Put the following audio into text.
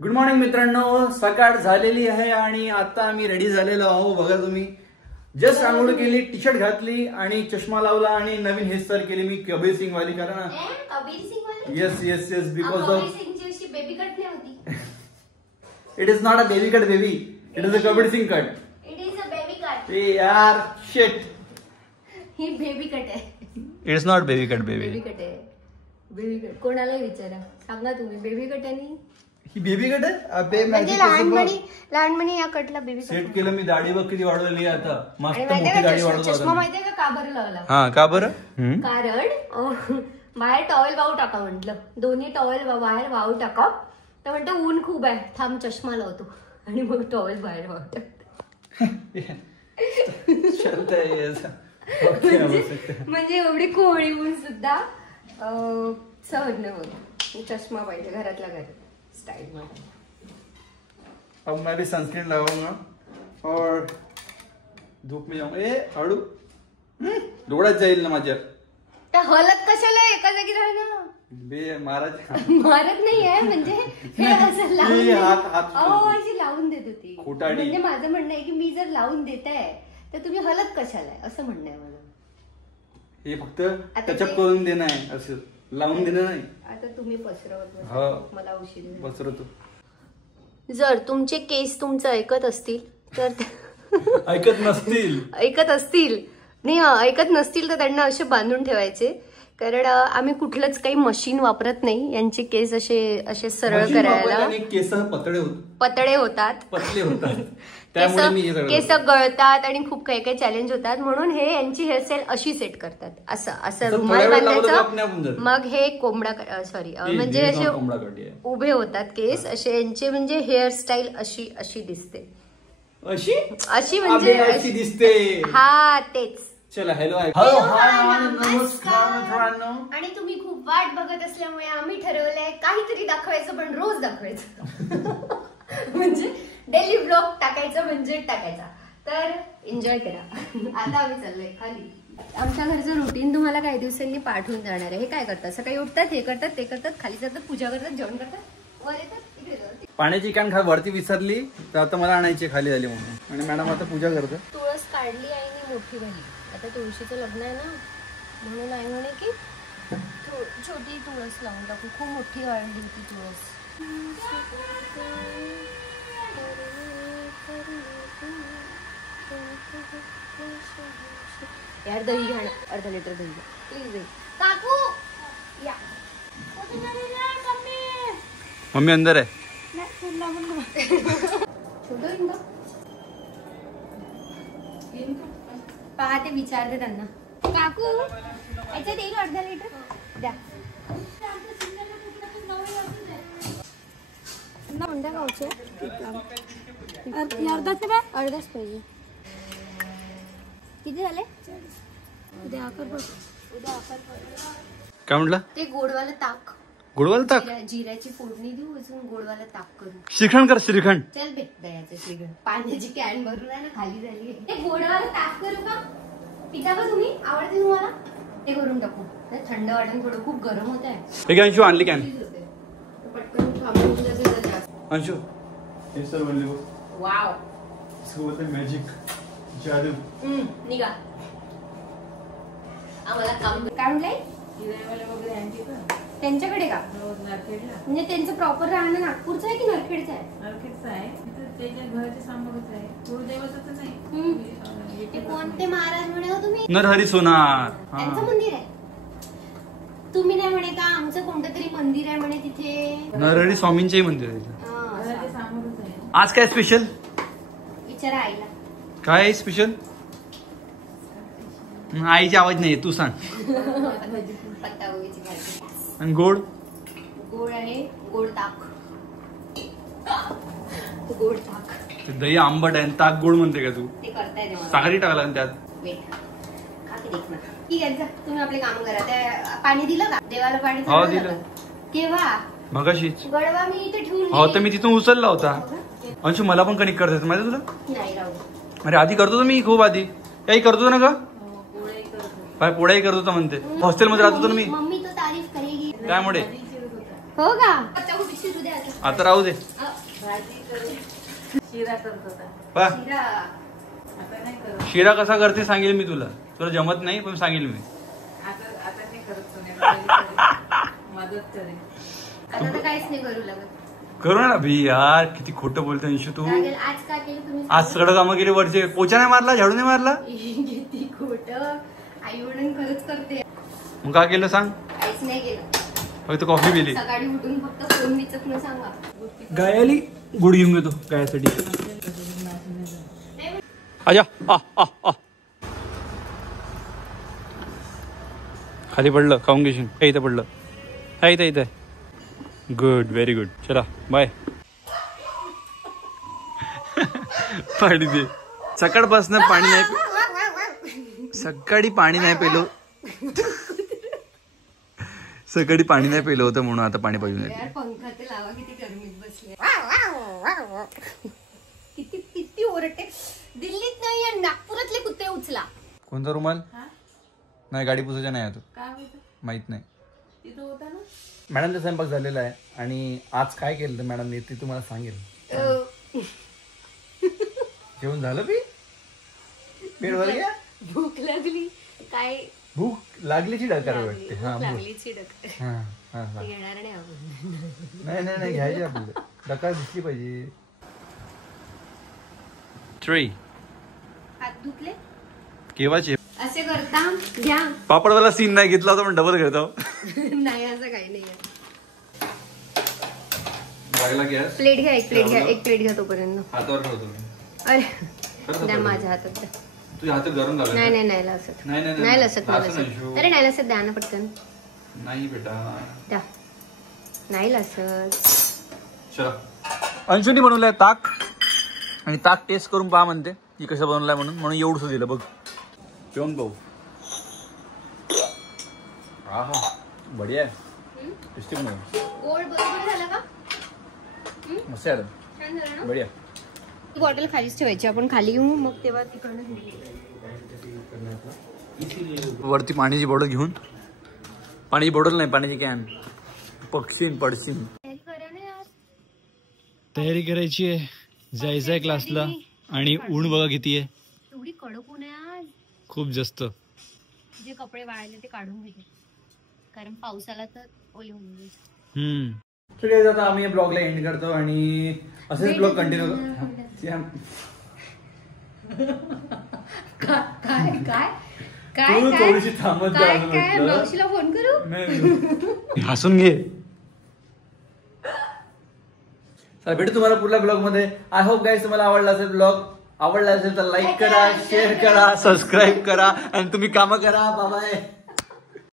Good morning मित्रांनो, सकाळ झालेली आहे आणि आता आम्ही रेडी झालेलो आहो. बघा तुम्ही, जस्ट आंघोळ केली, टी शर्ट घातली आणि चष्मा लावला आणि नवीन हेअरस्टाईल केली मी कबीर सिंग वाली. कारण कबीर सिंग वाली? Yes yes yes, because of Kabir Singh ची बेबी कट नाही होती. It is not a baby cut baby, it is a Kabir Singh cut. It is a baby cut. ए यार शिट, ही बेबी कट आहे. It is not baby cut baby. Baby cut आहे. Baby cut कोणालाही विचारा, सांगा तुम्ही बेबी कट आहे. ही बेबी कट आहे. म्हणजे लहानपणी या कटला बेबी कट सेट केलं मी. दाढी बघ किती वाढवली आता, मस्त मोठी माहितीये दाढी का? वाढवतो. चष्मा माहितीये का बरं लावला? हा का बरं? कारण बाहेर टॉवेल वाहू टाका म्हटलं, दोन्ही टॉवेल बाहेर वाहू टाका. तर म्हणतो ऊन खूप आहे, थांब चष्मा लावतो, आणि मग टॉवेल बाहेर वाहू टाकतो. म्हणजे एवढी कोवळी ऊन सुद्धा सहन नाही होत. चष्मा पाहिजे घरातल्या घरात स्टाइल मध्ये. अब मैं भी सनस्क्रीन लगाऊंगा और धूप में जाऊंगा. ए हळू, डोळ्यात जाईल ना माझ्या. तर हलत कशाला एका जागी राहणं? बे महाराज मारत नाहीये, म्हणजे हे असं लावून देत होती. म्हणजे माझं म्हणणं आहे की मी जर लावून देत आहे तर तुम्ही हलत कशाला, असं म्हणणं आहे माझं. हे फक्त टचअप करून देणं आहे, असं लावून देणं नाही. आता तुम्ही पसरवत मला उशीर पसरवतो. जर तुमचे केस तुमचं ऐकत असतील तर ऐकत नसतील तर त्यांना असे बांधून ठेवायचे. कारण आम्ही कुठलंच काही मशीन वापरत नाही यांचे केस असे सरळ करायला. केस पतळे होतात, पतले होतात, केस गळतात आणि खूप काही काही चॅलेंज होतात. म्हणून हे यांची हेअरस्टाईल अशी सेट करतात, असं रुमाल बांधायचं. मग हे कोंबडा म्हणजे असे उभे होतात केस असे यांचे. म्हणजे हेअरस्टाईल अशी दिसते, अशी म्हणजे दिसते. हा तेच. चला हॅलो नमस्कार मित्रांनो. आणि तुम्ही खूप वाट बघत असल्यामुळे आम्ही ठरवलंय काहीतरी दाखवायचं, पण रोज दाखवायचं. म्हणजे डेली ब्लॉग टाकायचं म्हणजे टाकायचा. तर एन्जॉय करा. आता आम्ही चाललोय खाली. आमच्या घरचं रुटीन तुम्हाला काही दिवसांनी पाठवून जाणार आहे. हे काय करतात, सकाळी उठतात, हे करतात, ते करतात, खाली जातात, पूजा करतात, जेवण करतात, वर येतात, इकडे जातात. पाण्याची कॅन वरती विसरली तर आता मला आणायची खाली झाली म्हणून. आणि मॅडम आता पूजा करतात. तुळस काढली आईने मोठी झाली. आता तुळशीचं लग्न आहे ना, म्हणून आई म्हणे की छोटी तुळस लावून टाकू. खूप मोठी वाढली होती तुळस. यार दही घ्या, अर्धा लिटर दही प्लीज. दही काकू या. मम्मी अंदर आहे. छोटं पहा, ते विचारते त्यांना. काकू याच्यात येईल अर्धा लिटर द्या. कोणत्या गावचे? अर्धाच पाहिजे. किती झाले? उद्या आकर. काय म्हटलं? ते गोडवाला ताक. गोडवाला ताक? जिऱ्याची फोडणी देऊ, अजून गोडवाला ताक करू. श्रीखंड कर. श्रीखंड चल बे, दयाचं श्रीखंड. पाण्याची कॅन भरून आहे ना, खाली झाली. ते गोडवाला ताक करू का? पिता का तुम्ही? आवडते तुम्हाला? ते करून टाकू. थंड वाटेल, थोडं खूप गरम होत आहे. अंशू आणली कॅन. पटकन थांबून जाते. अंशू हे सर बोलले वाव, सोबत मॅजिक जादू. निघा. आम्हाला काम काय म्हणलंय त्यांच्याकडे का? म्हणजे त्यांचं प्रॉपर राहणं नागपूरचं आहे की नरखेडचं आहे? नरखेडचं आहे. त्याच्या घराच्या समोरच आहे. कुलदेवताचं नाही. ते कोणते महाराज म्हणे हो तुम्ही? नरहरी सोनार. त्यांचं मंदिर आहे. तुम्ही नाही म्हणे का आमचं कोणतं तरी मंदिर आहे म्हणे तिथे? नरहरी स्वामींचंही मंदिर आहे. घराच्या समोरच आहे. आज काय स्पेशल? विचारा आईला. काय आहे स्पेशल? आईची आवाज नाही, तू सांग. पत्तागोबीची भाजी. आणि गोड? गोड आहे गोड ताक. गोड ताक. दही आंबट आहे, ताक गोड म्हणते का तू? ते करताय साखरी टाकला त्यात. वेट काकी देख ना. ठीक आहे, तुम्ही आपले काम करा. त्या पाणी दिलं का देवाला? पाणी दिलं. केव्हा? मगाशीच. गडवा मी इथे ठेवून. हो तर मी तिथून उचलला होता. अंशू मला पण कनेक्ट करतात माहिती तुला? नाही राहू. अरे आधी करतो मी, खूप आधी काही करतो ना ग. पोळ्याही करत होता म्हणते. हॉस्टेलमध्ये राहत होतो ना मी. मम्मी तो तारीफ करेगी त्यामुळे. हो का? आता राहू दे. भाजी करी शिरा करत होता. पा शिरा. आता नाही करत. शिरा कसा करते सांगेल मी तुला. तुला जमत नाही पण सांगेल मी. आता नाही करत सोन्या. मदत करेन. आता तर काहीच नाही करू लागत. करू ना भाई यार, किती खोटं बोलतो निशू तू. लागेल. आज का केलं तुम्ही? आज सगळं कामं केली वरचे. पोचा नाही मारला, झाडू नाही मारला. किती खोटं. आई म्हणून खरंच करते. मग काय केलं सांग. काहीच नाही केलं. फक्त कॉफी पिली. सकाळी उठून फक्त फोन विचत न सांगा. गायाली गुड घेऊन घेतो गायासाठी. आजा आ आ आ. खाली पडलं खाऊन घेशील. इथं पडलं. इथं इथं. Good, very good. चला बाय. पाणी दे. सकाळपासून पाणी नाही. सकाळी पाणी नाही पेलो. सकाळी पाणी नाही पेलं होतं म्हणून आता पाणी पाहिजे. यार पंखा ते लावा. किती गरमीत बसले. किती किती ओरडते. दिल्लीत नाही नागपुरातले कुत्ते उचला. कोणता रुमाल. नाही गाडी पुसायचा नाही आता. काय होतं माहित नाही. तिथं होता ना. मॅडमचा स्वयंपाक झालेला आहे आणि आज काय केलं तर मॅडमने ते तुम्हाला सांगेल. जेवण झालं बी. पेट भर गया. भूक लागली. काय भूक लागलीची डकार वाटते. हा लागलीची डक. हा हा हा. येणार नाही आपण. नाही नाही घ्यायची आपल्याला. डकार दिसली पाहिजे. 3 हात धुतले. केव्हाचे असे करता घ्या. पापडवाला सीन नाही घेतला होता पण डबल घेतो. नाही असं काही नाही. लागला गॅस. प्लेट घ्या. एक प्लेट घ्या. एक प्लेट घ्या तोपर्यंत. हातावर ठेवतो मी. अरे द्या माझ्या हातात द्या. तुझ्या हातात गरम झाला. नाही नाही नाही लसत. नाही नाही नाही लसत. नाही असं लसत. नाही. अरे नाही लसत. द्या ना पटकन. नाही बेटा. द्या. नाही लसत. चला. अंशुनी बनवलाय ताक आणि ताक टेस्ट करून पहा म्हणते की कसं बनवलाय म्हणून एवढंच दिलं बघ. पिऊन पाहू. हा हा बढिया आहे. टेस्टी बनव. गोड बरोबर झाला का. मस्त आहे. छान झालं ना. बढिया. बॉटल खालीच ठेवायची. आपण खाली घेऊ मग तेव्हा तिकडनं. वरती पाण्याची बॉटल घेऊन. पाण्याची बॉटल नाही पाण्याची कॅन. पक्षीन पडशीन. तयारी करायची आहे. जायचंय क्लासला आणि ऊन बघा किती आहे. एवढी कडक ऊन आहे आज. खूप जास्त. जे कपडे वाळले ते काढून घेते कारण पाऊस आला तर ओले होऊन जाईल. ठीक आहे आता आम्ही या ब्लॉगला एंड करतो आणि असेच ब्लॉग कंटिन्यू. काय काय काय थोडीशी थांबत काय मावशीला फोन करू. हसून घे. चला भेटू तुम्हाला पुढल्या ब्लॉग मध्ये. आय होप गाईज तुम्हाला आवडला असेल ब्लॉग. आवडला असेल तर लाईक करा, शेअर करा, सबस्क्राईब करा आणि तुम्ही कामं करा. Bye bye.